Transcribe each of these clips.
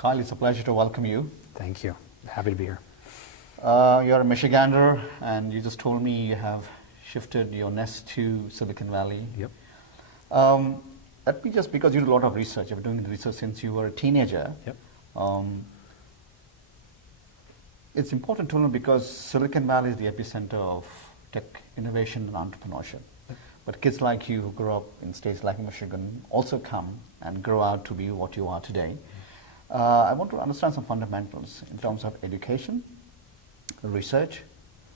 Kyle, it's a pleasure to welcome you. Thank you. Happy to be here. You're a Michigander, and you just told me you have shifted your nest to Silicon Valley. Yep. Let me just, because you do a lot of research, you've been doing research since you were a teenager. Yep. It's important to know because Silicon Valley is the epicenter of tech innovation and entrepreneurship. Yep. But kids like you who grow up in states like Michigan also come and grow out to be what you are today. I want to understand some fundamentals in terms of education, research,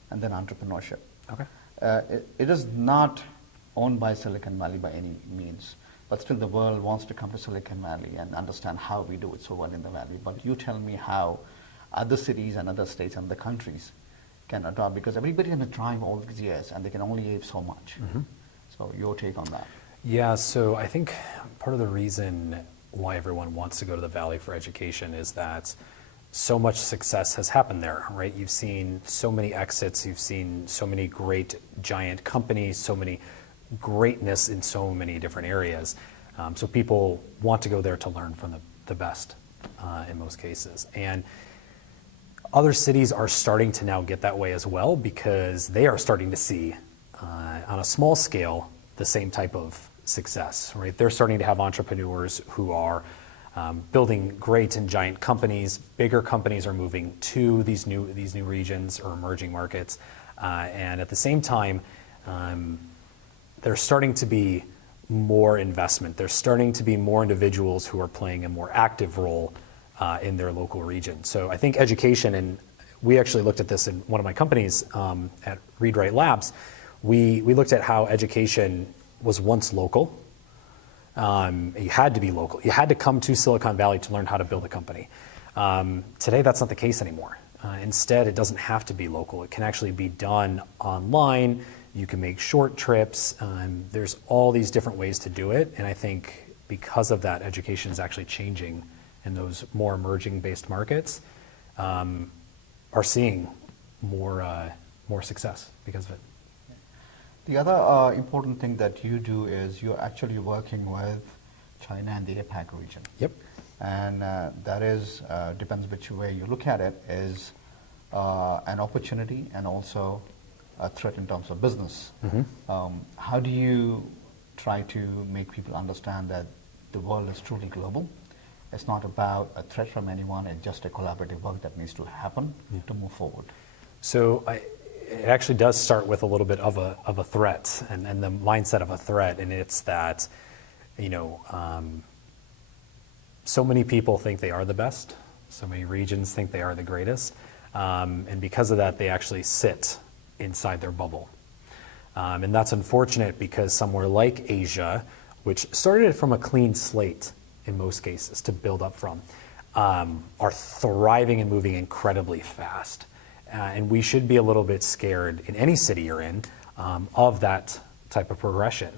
and then entrepreneurship. Okay. It is not owned by Silicon Valley by any means, but still the world wants to come to Silicon Valley and understand how we do it so well in the Valley. But you tell me how other cities and other states and other countries can adopt, because everybody can drive all these years and they can only aid so much. Mm-hmm. So your take on that? Yeah, so I think part of the reason why everyone wants to go to the Valley for education is that so much success has happened there, right? You've seen so many exits, you've seen so many great giant companies, so many greatness in so many different areas. So people want to go there to learn from the best in most cases. And other cities are starting to now get that way as well, because they are starting to see on a small scale the same type of success, right? They're starting to have entrepreneurs who are building great and giant companies. Bigger companies are moving to these new regions or emerging markets, and at the same time, there's starting to be more investment. There's starting to be more individuals who are playing a more active role in their local region. So I think education, and we actually looked at this in one of my companies at ReadWrite Labs. We looked at how education was once local. You had to be local. You had to come to Silicon Valley to learn how to build a company. Today, that's not the case anymore. Instead, it doesn't have to be local. It can actually be done online. You can make short trips. There's all these different ways to do it. And I think because of that, education is actually changing in those more emerging based markets, are seeing more success because of it. The other important thing that you do is you're actually working with China and the APAC region. Yep. And that is, depends which way you look at it, is an opportunity and also a threat in terms of business. Mm-hmm. How do you try to make people understand that the world is truly global? It's not about a threat from anyone, it's just a collaborative work that needs to happen to move forward. So it actually does start with a little bit of a threat and the mindset of a threat, and it's that, so many people think they are the best, so many regions think they are the greatest, and because of that, they actually sit inside their bubble. And that's unfortunate because somewhere like Asia, which started from a clean slate in most cases to build up from, are thriving and moving incredibly fast. And we should be a little bit scared in any city you're in of that type of progression.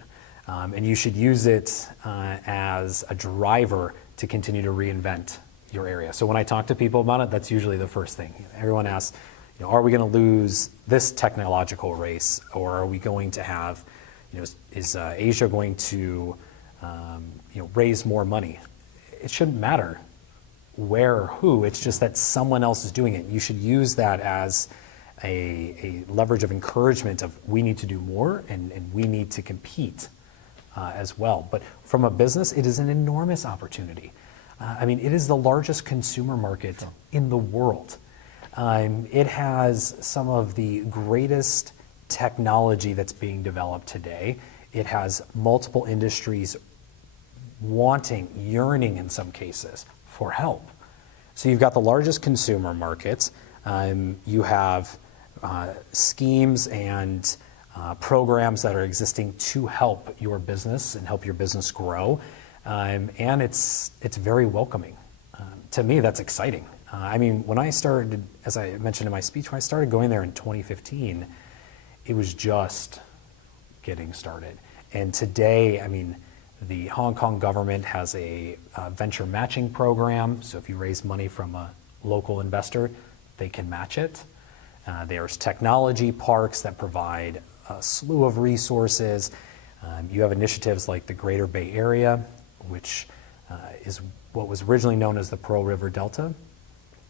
And you should use it as a driver to continue to reinvent your area. So when I talk to people about it, that's usually the first thing. Everyone asks, are we going to lose this technological race, or are we going to have, is Asia going to raise more money? It shouldn't matter where or who, it's just that someone else is doing it. You should use that as a leverage of encouragement of we need to do more and we need to compete as well. But from a business, it is an enormous opportunity. It is the largest consumer market in the world. It has some of the greatest technology that's being developed today. It has multiple industries yearning in some cases for help. So you've got the largest consumer markets. You have schemes and programs that are existing to help your business and help your business grow. And it's very welcoming. To me, that's exciting. When I started, as I mentioned in my speech, when I started going there in 2015, it was just getting started. And today, the Hong Kong government has a venture matching program. So if you raise money from a local investor, they can match it. There's technology parks that provide a slew of resources. You have initiatives like the Greater Bay Area, which is what was originally known as the Pearl River Delta.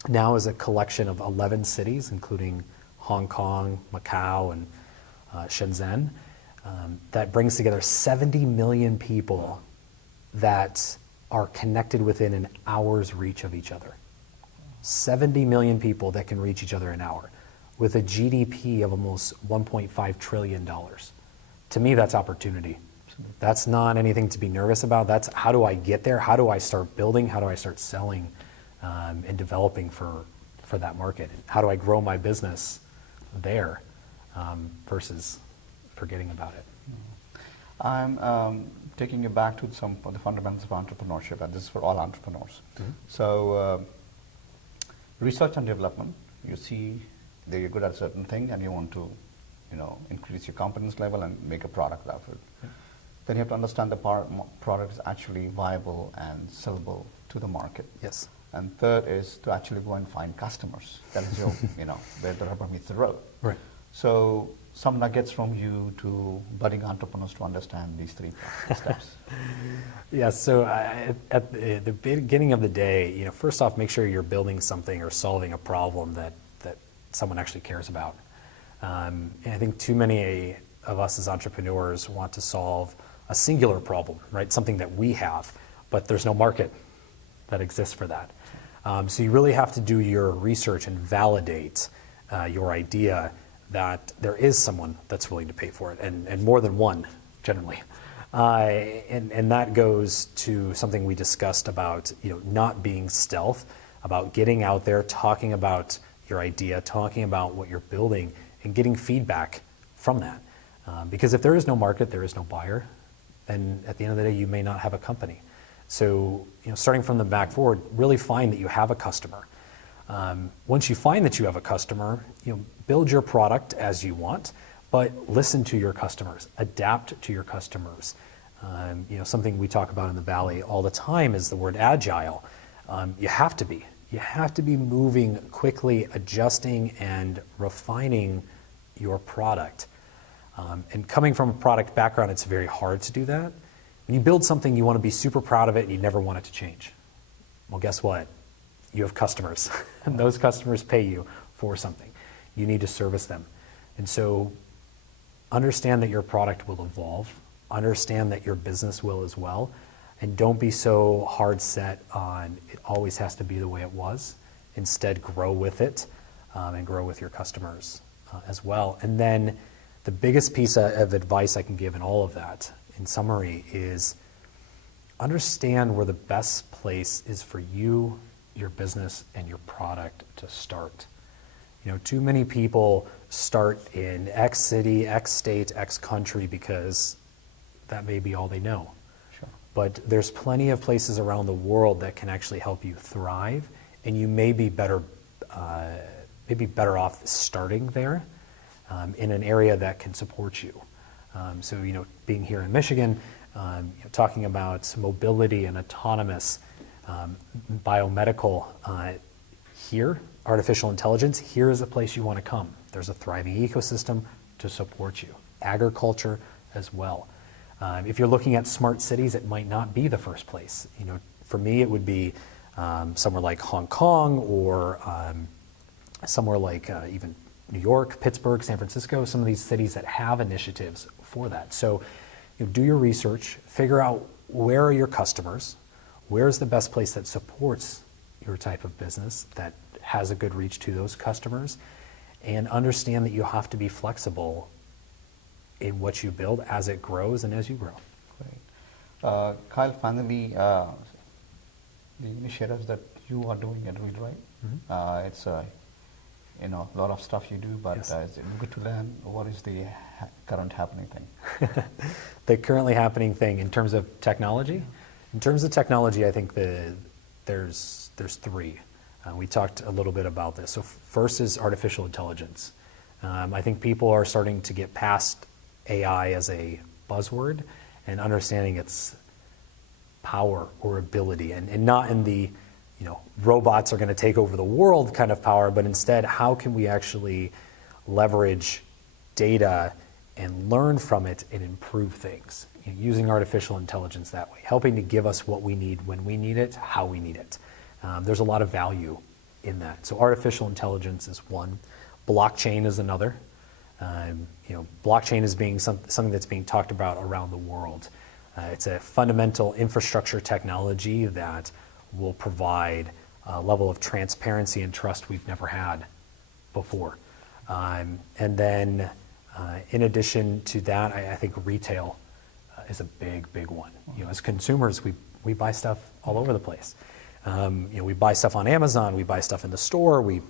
Now is a collection of 11 cities, including Hong Kong, Macau, and Shenzhen, that brings together 70 million people that are connected within an hour's reach of each other. 70 million people that can reach each other in an hour, with a GDP of almost $1.5 trillion. To me, that's opportunity. That's not anything to be nervous about. That's how do I get there? How do I start building? How do I start selling and developing for that market? How do I grow my business there versus forgetting about it? I'm taking you back to some of the fundamentals of entrepreneurship, and this is for all entrepreneurs. So, research and development, you see that you're good at a certain thing and you want to, increase your competence level and make a product out of it. Then you have to understand the product is actually viable and sellable to the market. Yes. And third is to actually go and find customers. That is your, where the rubber meets the road. Right. So some nuggets from you to budding entrepreneurs to understand these three steps. Yeah, so at the beginning of the day, first off, make sure you're building something or solving a problem that someone actually cares about. And I think too many of us as entrepreneurs want to solve a singular problem, right? Something that we have, but there's no market that exists for that. So you really have to do your research and validate your idea that there is someone that's willing to pay for it, and more than one, generally. And that goes to something we discussed about not being stealth, about getting out there, talking about your idea, talking about what you're building, and getting feedback from that. Because if there is no market, there is no buyer, and at the end of the day, you may not have a company. So, starting from the back forward, really find that you have a customer. Once you find that you have a customer, build your product as you want, but listen to your customers, adapt to your customers. Something we talk about in the Valley all the time is the word agile. You have to be. You have to be moving quickly, adjusting and refining your product. And coming from a product background, it's very hard to do that. When you build something, you want to be super proud of it and you never want it to change. Well, guess what? You have customers, and those customers pay you for something. You need to service them. And so understand that your product will evolve, understand that your business will as well, and don't be so hard set on it always has to be the way it was. Instead, grow with it and grow with your customers as well. And then the biggest piece of advice I can give in all of that, in summary, is understand where the best place is for you, your business, and your product to start. Too many people start in X city, X state, X country because that may be all they know. Sure. But there's plenty of places around the world that can actually help you thrive, and you may be better off starting there in an area that can support you. So being here in Michigan, talking about mobility and autonomous biomedical here, artificial intelligence, here is a place you want to come. There's a thriving ecosystem to support you. Agriculture as well. If you're looking at smart cities, it might not be the first place. For me, it would be somewhere like Hong Kong or somewhere like even New York, Pittsburgh, San Francisco, some of these cities that have initiatives for that. So do your research, figure out where are your customers, where's the best place that supports your type of business that has a good reach to those customers, and understand that you have to be flexible in what you build as it grows and as you grow. Great. Kyle, finally, the initiatives that you are doing at ReadWrite, it's a lot of stuff you do, but Yes. It's good to learn what is the current happening thing. The currently happening thing in terms of technology? In terms of technology, I think there's three. We talked a little bit about this. So first is artificial intelligence. I think people are starting to get past AI as a buzzword and understanding its power or ability, and not in the robots are going to take over the world kind of power, but instead, how can we actually leverage data and learn from it and improve things? using artificial intelligence that way, helping to give us what we need when we need it, how we need it. There's a lot of value in that. So artificial intelligence is one. Blockchain is another. Blockchain is being something that's being talked about around the world. It's a fundamental infrastructure technology that will provide a level of transparency and trust we've never had before. And then in addition to that, I think retail is a big one. As consumers, we buy stuff all over the place. We buy stuff on Amazon, we buy stuff in the store, we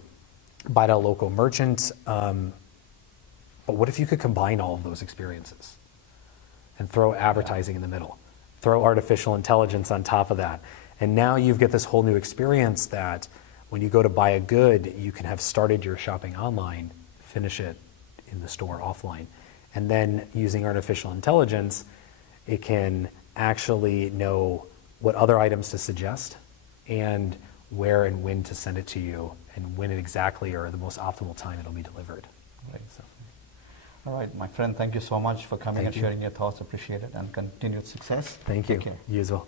buy at a local merchant. But what if you could combine all of those experiences and throw advertising in the middle, throw artificial intelligence on top of that, and now you've got this whole new experience that when you go to buy a good, you can have started your shopping online, finish it in the store offline. And then using artificial intelligence, it can actually know what other items to suggest and where and when to send it to you and when exactly or the most optimal time it'll be delivered. Right. So, all right, my friend, thank you so much for coming and sharing your thoughts. Appreciate it, and continued success. Thank you. Take care. You as well.